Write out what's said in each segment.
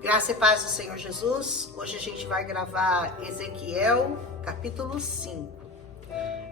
Graça e paz do Senhor Jesus. Hoje a gente vai gravar Ezequiel, capítulo 5.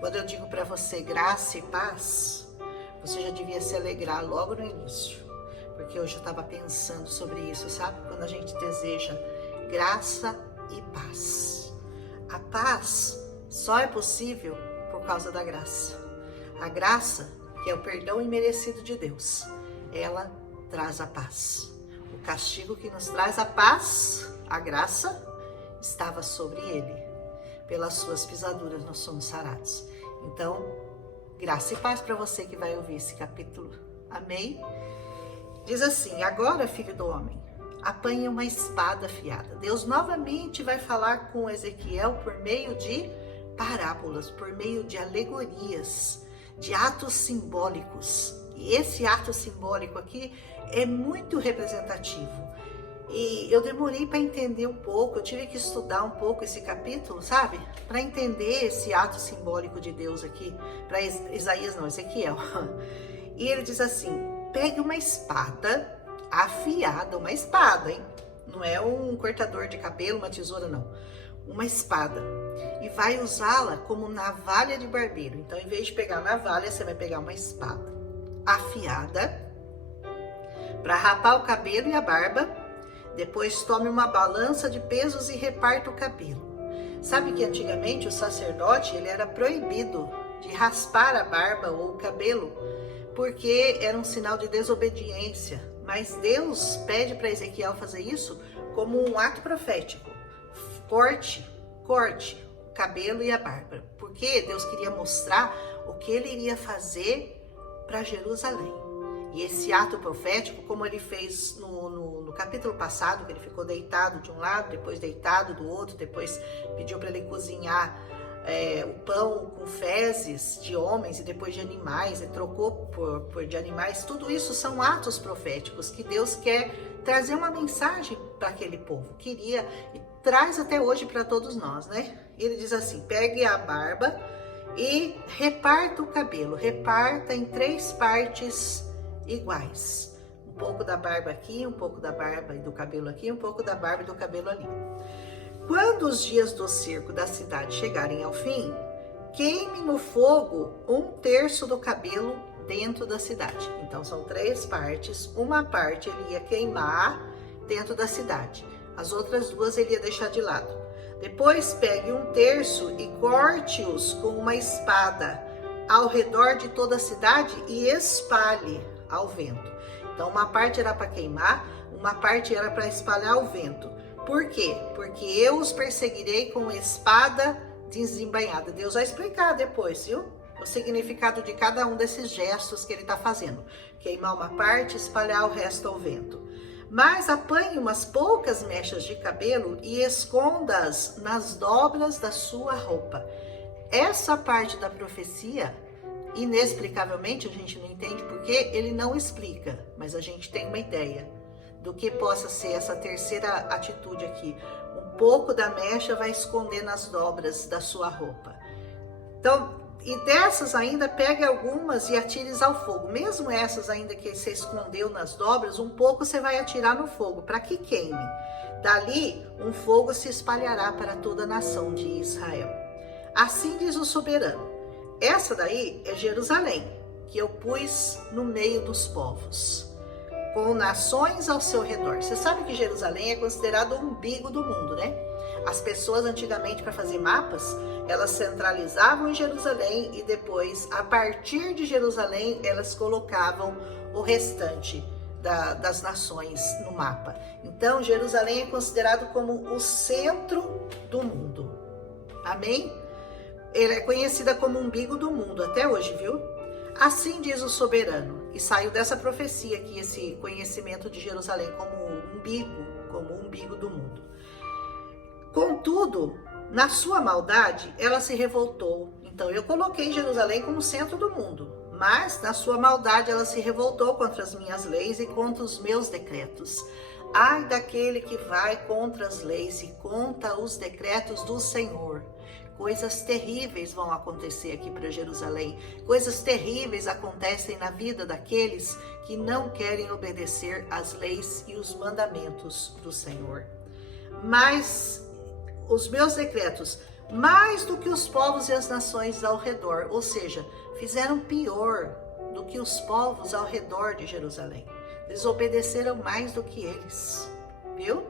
Quando eu digo para você graça e paz, você já devia se alegrar logo no início, porque hoje eu estava pensando sobre isso, sabe? Quando a gente deseja graça e paz. A paz só é possível por causa da graça. A graça, que é o perdão imerecido de Deus, ela traz a paz. O castigo que nos traz a paz, a graça, estava sobre ele. Pelas suas pisaduras nós somos sarados. Então, graça e paz para você que vai ouvir esse capítulo. Amém? Diz assim: agora, filho do homem, apanhe uma espada afiada. Deus novamente vai falar com Ezequiel por meio de parábolas, por meio de alegorias, de atos simbólicos. E esse ato simbólico aqui é muito representativo. E eu demorei para entender um pouco, eu tive que estudar um pouco esse capítulo, sabe? Para entender esse ato simbólico de Deus aqui, para Ezequiel. E ele diz assim: pegue uma espada afiada, uma espada, hein? Não é um cortador de cabelo, uma tesoura, não. Uma espada. E vai usá-la como navalha de barbeiro. Então, em vez de pegar navalha, você vai pegar uma espada afiada para rapar o cabelo e a barba. Depois tome uma balança de pesos e reparta o cabelo. Sabe que antigamente o sacerdote ele era proibido de raspar a barba ou o cabelo, porque era um sinal de desobediência. Mas Deus pede para Ezequiel fazer isso como um ato profético. Corte o cabelo e a barba, porque Deus queria mostrar o que ele iria fazer para Jerusalém. E esse ato profético, como ele fez no capítulo passado, que ele ficou deitado de um lado, depois deitado do outro, depois pediu para ele cozinhar o pão com fezes de homens e depois de animais, ele trocou por de animais. Tudo isso são atos proféticos que Deus quer trazer uma mensagem para aquele povo. Queria e traz até hoje para todos nós, né? Ele diz assim: pegue a barba e reparta o cabelo, reparta em 3 partes iguais. Um pouco da barba aqui, um pouco da barba e do cabelo aqui, um pouco da barba e do cabelo ali. Quando os dias do cerco da cidade chegarem ao fim, queime no fogo 1/3 do cabelo dentro da cidade. Então são 3 partes, uma parte ele ia queimar dentro da cidade, as outras 2 ele ia deixar de lado. Depois pegue 1/3 e corte-os com uma espada ao redor de toda a cidade e espalhe ao vento. Então uma parte era para queimar, uma parte era para espalhar ao vento. Por quê? Porque eu os perseguirei com espada desembainhada. Deus vai explicar depois, viu? O significado de cada um desses gestos que ele está fazendo. Queimar uma parte, espalhar o resto ao vento. Mas apanhe umas poucas mechas de cabelo e esconda-as nas dobras da sua roupa. Essa parte da profecia, inexplicavelmente, a gente não entende porque ele não explica, mas a gente tem uma ideia do que possa ser essa terceira atitude aqui. Um pouco da mecha vai esconder nas dobras da sua roupa. Então, e dessas ainda pegue algumas e atire ao fogo. Mesmo essas ainda que você escondeu nas dobras, um pouco você vai atirar no fogo, para que queime. Dali, um fogo se espalhará para toda a nação de Israel. Assim diz o soberano: essa daí é Jerusalém, que eu pus no meio dos povos, com nações ao seu redor. Você sabe que Jerusalém é considerado o umbigo do mundo, né? As pessoas antigamente, para fazer mapas, elas centralizavam em Jerusalém e depois, a partir de Jerusalém, elas colocavam o restante das nações no mapa. Então, Jerusalém é considerado como o centro do mundo. Amém? Ela é conhecida como o umbigo do mundo até hoje, viu? Assim diz o soberano. E saiu dessa profecia aqui, esse conhecimento de Jerusalém como o umbigo do mundo. Contudo, na sua maldade, ela se revoltou. Então, eu coloquei Jerusalém como centro do mundo, mas na sua maldade ela se revoltou contra as minhas leis e contra os meus decretos. Ai daquele que vai contra as leis e contra os decretos do Senhor. Coisas terríveis vão acontecer aqui para Jerusalém. Coisas terríveis acontecem na vida daqueles que não querem obedecer às leis e os mandamentos do Senhor. Mas os meus decretos, mais do que os povos e as nações ao redor, ou seja, fizeram pior do que os povos ao redor de Jerusalém. Desobedeceram mais do que eles, viu?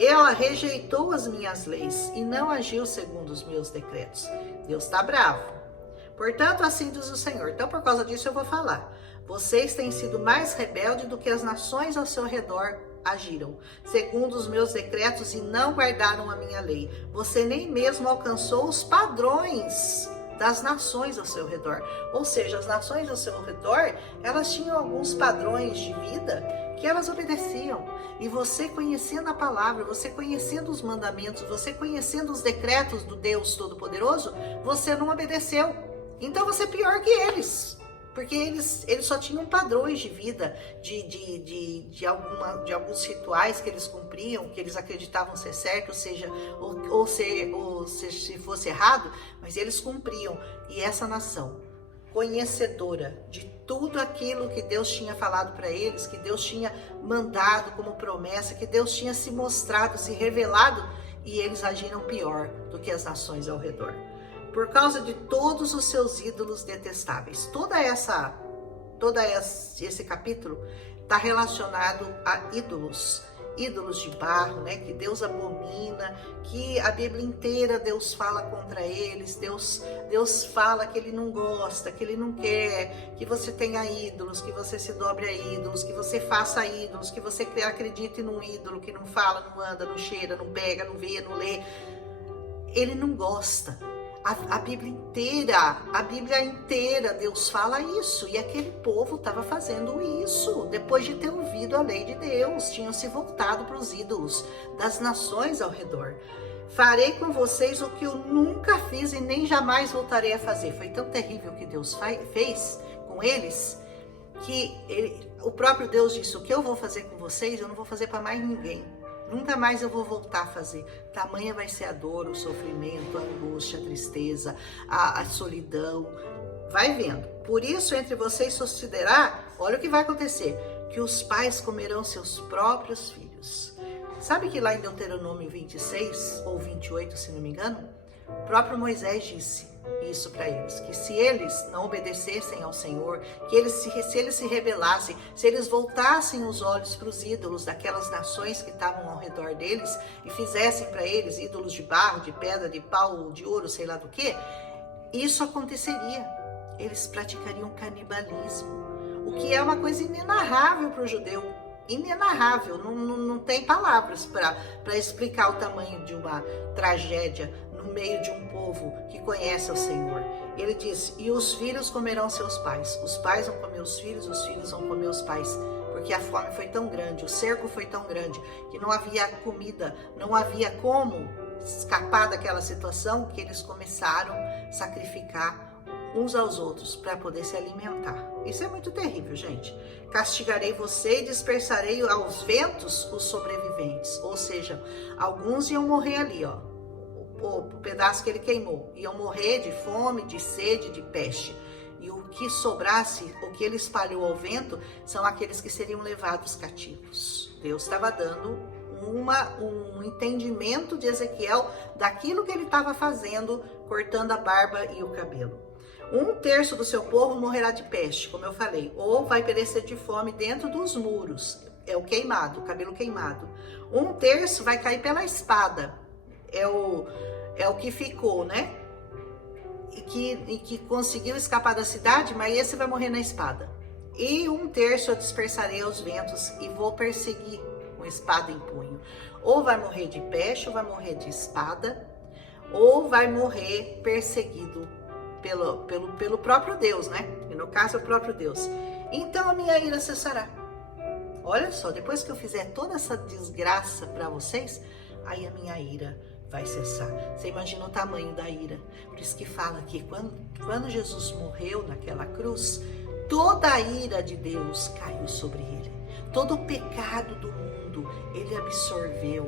Ela rejeitou as minhas leis e não agiu segundo os meus decretos. Deus está bravo. Portanto, assim diz o Senhor. Então, por causa disso, eu vou falar. Vocês têm sido mais rebeldes do que as nações ao seu redor agiram, segundo os meus decretos, e não guardaram a minha lei. Você nem mesmo alcançou os padrões das nações ao seu redor. Ou seja, as nações ao seu redor, elas tinham alguns padrões de vida que elas obedeciam. E você conhecendo a palavra, você conhecendo os mandamentos, você conhecendo os decretos do Deus Todo-Poderoso, você não obedeceu. Então você é pior que eles. Porque eles só tinham padrões de vida, de alguns rituais que eles cumpriam, que eles acreditavam ser certo, ou se fosse errado, mas eles cumpriam. E essa nação, conhecedora de tudo aquilo que Deus tinha falado para eles, que Deus tinha mandado como promessa, que Deus tinha se mostrado, se revelado, e eles agiram pior do que as nações ao redor. Por causa de todos os seus ídolos detestáveis. Esse capítulo está relacionado a ídolos de barro, né? Que Deus abomina, que a Bíblia inteira Deus fala contra eles, Deus fala que Ele não gosta, que Ele não quer, que você tenha ídolos, que você se dobre a ídolos, que você faça ídolos, que você acredite num ídolo que não fala, não anda, não cheira, não pega, não vê, não lê. Ele não gosta. A Bíblia inteira, Deus fala isso. E aquele povo estava fazendo isso. Depois de ter ouvido a lei de Deus, tinham se voltado para os ídolos das nações ao redor. Farei com vocês o que eu nunca fiz e nem jamais voltarei a fazer. Foi tão terrível o que Deus fez com eles, que o próprio Deus disse, o que eu vou fazer com vocês, eu não vou fazer para mais ninguém. Nunca mais eu vou voltar a fazer. Tamanha vai ser a dor, o sofrimento, a angústia, a tristeza, a solidão. Vai vendo. Por isso, entre vocês sucederá, olha o que vai acontecer, que os pais comerão seus próprios filhos. Sabe que lá em Deuteronômio 26, ou 28, se não me engano, o próprio Moisés disse isso para eles, que se eles não obedecessem ao Senhor, que se eles se rebelassem, se eles voltassem os olhos para os ídolos daquelas nações que estavam ao redor deles e fizessem para eles ídolos de barro, de pedra, de pau, de ouro, sei lá do que, isso aconteceria. Eles praticariam canibalismo, o que é uma coisa inenarrável para o judeu. Inenarrável, não tem palavras para explicar o tamanho de uma tragédia no meio de um povo que conhece o Senhor. Ele disse, e os filhos comerão seus pais. Os pais vão comer os filhos vão comer os pais. Porque a fome foi tão grande, o cerco foi tão grande, que não havia comida, não havia como escapar daquela situação, que eles começaram a sacrificar uns aos outros para poder se alimentar. Isso é muito terrível, gente. Castigarei você e dispersarei aos ventos os sobreviventes. Ou seja, alguns iam morrer ali, ó. O pedaço que ele queimou. Iam morrer de fome, de sede, de peste. E o que sobrasse, o que ele espalhou ao vento, são aqueles que seriam levados cativos. Deus estava dando um entendimento de Ezequiel daquilo que ele estava fazendo, cortando a barba e o cabelo. 1/3 do seu povo morrerá de peste, como eu falei, ou vai perecer de fome dentro dos muros. É o queimado, o cabelo queimado. 1/3 vai cair pela espada. É o que ficou, né? E que conseguiu escapar da cidade, mas esse vai morrer na espada. E 1/3 eu dispersarei aos ventos e vou perseguir com espada em punho. Ou vai morrer de peste, ou vai morrer de espada, ou vai morrer perseguido pelo próprio Deus, né? E no caso é o próprio Deus. Então a minha ira cessará. Olha só, depois que eu fizer toda essa desgraça para vocês, aí a minha ira vai cessar. Você imagina o tamanho da ira. Por isso que fala que quando Jesus morreu naquela cruz, toda a ira de Deus caiu sobre ele. Todo o pecado do mundo ele absorveu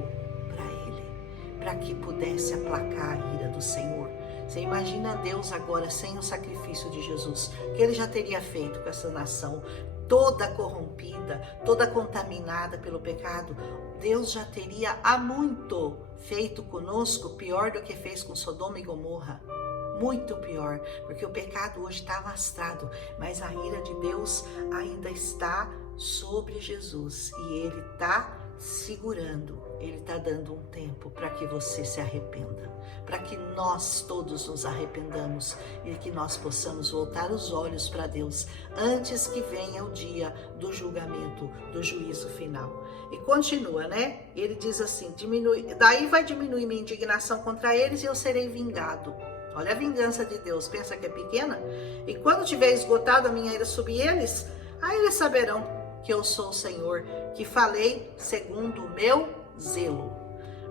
para ele, para que pudesse aplacar a ira do Senhor. Você imagina Deus agora sem o sacrifício de Jesus, o que ele já teria feito com essa nação toda corrompida, toda contaminada pelo pecado. Deus já teria há muito feito conosco pior do que fez com Sodoma e Gomorra. Muito pior, porque o pecado hoje está alastrado, mas a ira de Deus ainda está sobre Jesus e ele está segurando, ele está dando um tempo para que você se arrependa, para que nós todos nos arrependamos e que nós possamos voltar os olhos para Deus antes que venha o dia do julgamento, do juízo final. E continua, né? Ele diz assim, daí vai diminuir minha indignação contra eles e eu serei vingado. Olha a vingança de Deus, pensa que é pequena? E quando tiver esgotado a minha ira sobre eles, aí eles saberão que eu sou o Senhor, que falei segundo o meu zelo.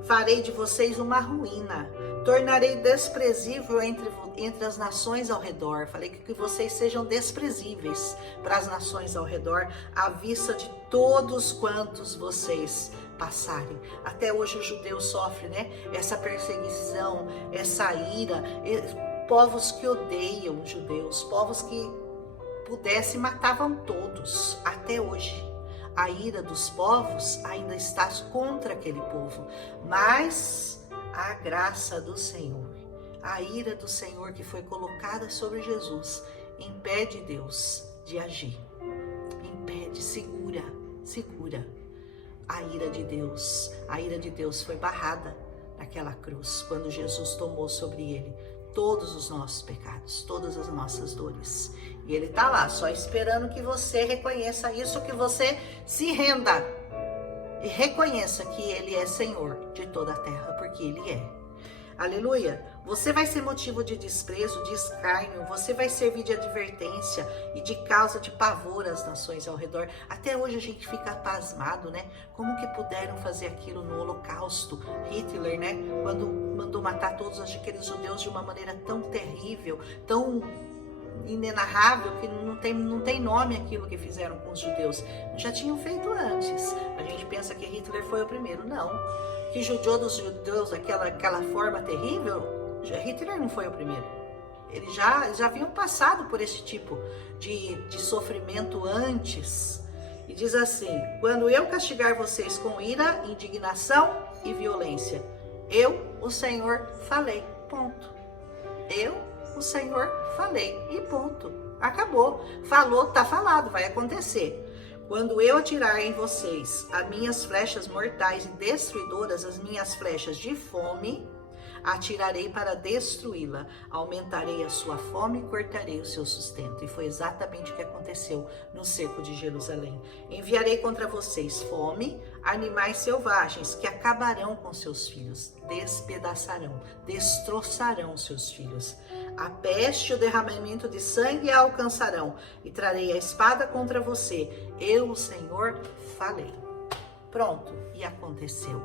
Farei de vocês uma ruína, tornarei desprezível entre as nações ao redor. Falei que vocês sejam desprezíveis para as nações ao redor, à vista de todos quantos vocês passarem. Até hoje o judeu sofre, né? Essa perseguição, essa ira, povos que odeiam os judeus, povos que pudessem matavam todos. Até hoje a ira dos povos ainda está contra aquele povo, mas a graça do Senhor, a ira do Senhor que foi colocada sobre Jesus, impede Deus de agir, impede, segura a ira de Deus. A ira de Deus foi barrada naquela cruz, quando Jesus tomou sobre ele todos os nossos pecados, todas as nossas dores. E ele está lá, só esperando que você reconheça isso, que você se renda e reconheça que ele é Senhor de toda a terra, porque ele é. Aleluia! Você vai ser motivo de desprezo, de escárnio, você vai servir de advertência e de causa de pavor às nações ao redor. Até hoje a gente fica pasmado, né? Como que puderam fazer aquilo no Holocausto? Hitler, né? Quando mandou matar todos aqueles judeus de uma maneira tão terrível, tão inenarrável, que não tem nome aquilo que fizeram com os judeus. Já tinham feito antes. A gente pensa que Hitler foi o primeiro. Não. Que judiou dos judeus daquela forma terrível, Hitler não foi o primeiro. Eles já haviam passado por esse tipo de sofrimento antes. E diz assim, quando eu castigar vocês com ira, indignação e violência, eu, o Senhor, falei. Ponto. Eu, o Senhor, falei. E ponto. Acabou. Falou, tá falado, vai acontecer. Quando eu atirar em vocês as minhas flechas mortais e destruidoras, as minhas flechas de fome, atirarei para destruí-la, aumentarei a sua fome e cortarei o seu sustento. E foi exatamente o que aconteceu no cerco de Jerusalém. Enviarei contra vocês fome, animais selvagens que acabarão com seus filhos, despedaçarão, destroçarão seus filhos. A peste e o derramamento de sangue a alcançarão, e trarei a espada contra você. Eu, o Senhor, falei. Pronto, e aconteceu.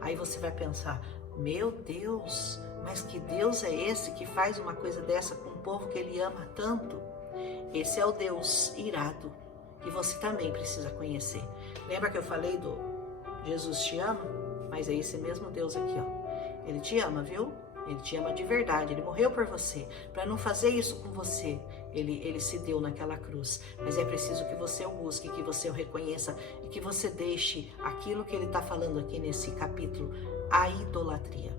Aí você vai pensar, meu Deus, mas que Deus é esse que faz uma coisa dessa com um povo que ele ama tanto? Esse é o Deus irado, que você também precisa conhecer. Lembra que eu falei do Jesus te ama? Mas é esse mesmo Deus aqui, ó. Ele te ama, viu? Ele te ama de verdade, ele morreu por você. Para não fazer isso com você, ele se deu naquela cruz. Mas é preciso que você o busque, que você o reconheça e que você deixe aquilo que ele está falando aqui nesse capítulo, a idolatria.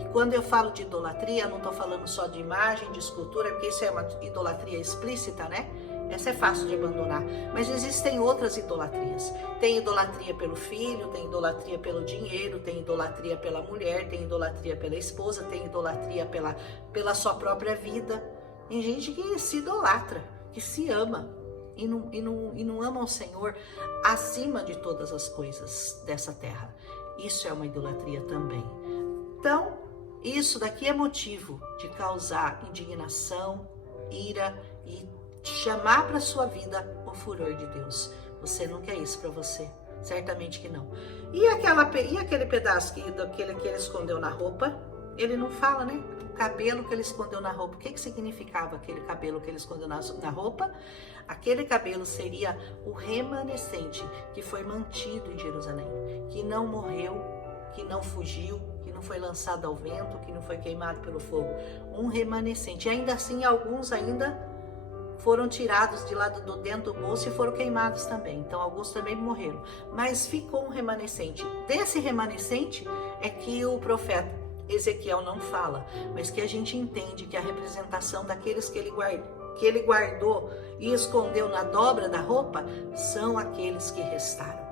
E quando eu falo de idolatria, eu não estou falando só de imagem, de escultura, porque isso é uma idolatria explícita, né? Essa é fácil de abandonar. Mas existem outras idolatrias. Tem idolatria pelo filho, tem idolatria pelo dinheiro, tem idolatria pela mulher, tem idolatria pela esposa, tem idolatria pela sua própria vida. Tem gente que se idolatra, que se ama e não ama o Senhor acima de todas as coisas dessa terra. Isso é uma idolatria também. Então, isso daqui é motivo de causar indignação, ira e chamar para sua vida o furor de Deus. Você não quer isso para você? Certamente que não. E aquele pedaço que ele escondeu na roupa? Ele não fala, né? O cabelo que ele escondeu na roupa. O que significava aquele cabelo que ele escondeu na roupa? Aquele cabelo seria o remanescente que foi mantido em Jerusalém, que não morreu, que não fugiu, que não foi lançado ao vento, que não foi queimado pelo fogo. Um remanescente. E ainda assim, alguns ainda foram tirados de lá dentro do bolso e foram queimados também. Então, alguns também morreram. Mas ficou um remanescente. Desse remanescente é que o profeta Ezequiel não fala, mas que a gente entende que a representação daqueles que ele guardou e escondeu na dobra da roupa são aqueles que restaram.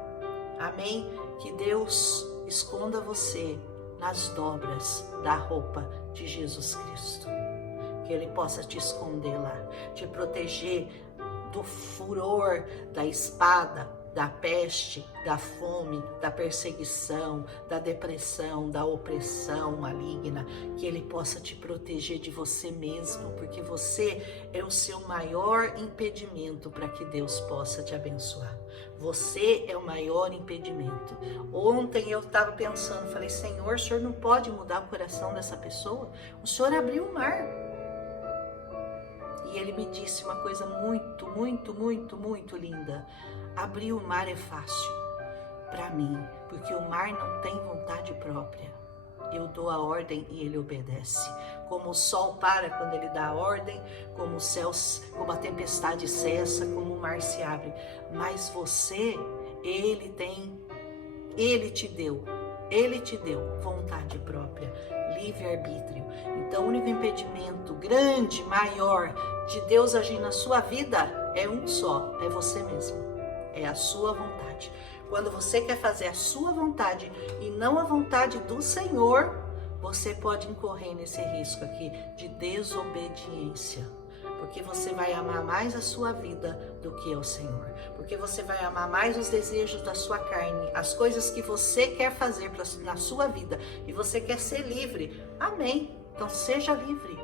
Amém? Que Deus esconda você nas dobras da roupa de Jesus Cristo. Que Ele possa te esconder lá, te proteger do furor da espada, da peste, da fome, da perseguição, da depressão, da opressão maligna. Que Ele possa te proteger de você mesmo, porque você é o seu maior impedimento para que Deus possa te abençoar. Você é o maior impedimento. Ontem eu estava pensando, falei, Senhor, o Senhor não pode mudar o coração dessa pessoa? O Senhor abriu o mar. E Ele me disse uma coisa muito, muito, muito, muito linda. Abrir o mar é fácil para mim, porque o mar não tem vontade própria. Eu dou a ordem e ele obedece. Como o sol para quando ele dá a ordem, como os céus, como a tempestade cessa, como o mar se abre. Mas você, ele te deu vontade própria, livre-arbítrio. Então, o único impedimento grande, maior, de Deus agir na sua vida é um só, é você mesmo, é a sua vontade. Quando você quer fazer a sua vontade e não a vontade do Senhor, você pode incorrer nesse risco aqui de desobediência. Porque você vai amar mais a sua vida do que ao Senhor. Porque você vai amar mais os desejos da sua carne, as coisas que você quer fazer na sua vida. E você quer ser livre. Amém. Então seja livre.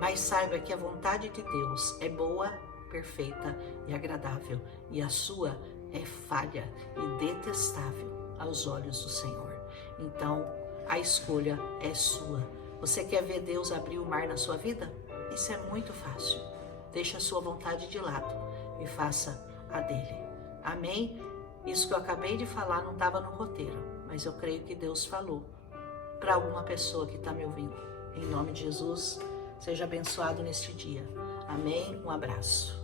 Mas saiba que a vontade de Deus é boa, perfeita e agradável. E a sua é falha e detestável aos olhos do Senhor. Então a escolha é sua. Você quer ver Deus abrir o mar na sua vida? Isso é muito fácil. Deixa a sua vontade de lado e faça a dele. Amém? Isso que eu acabei de falar não estava no roteiro, mas eu creio que Deus falou para alguma pessoa que está me ouvindo. Em nome de Jesus, seja abençoado neste dia. Amém? Um abraço.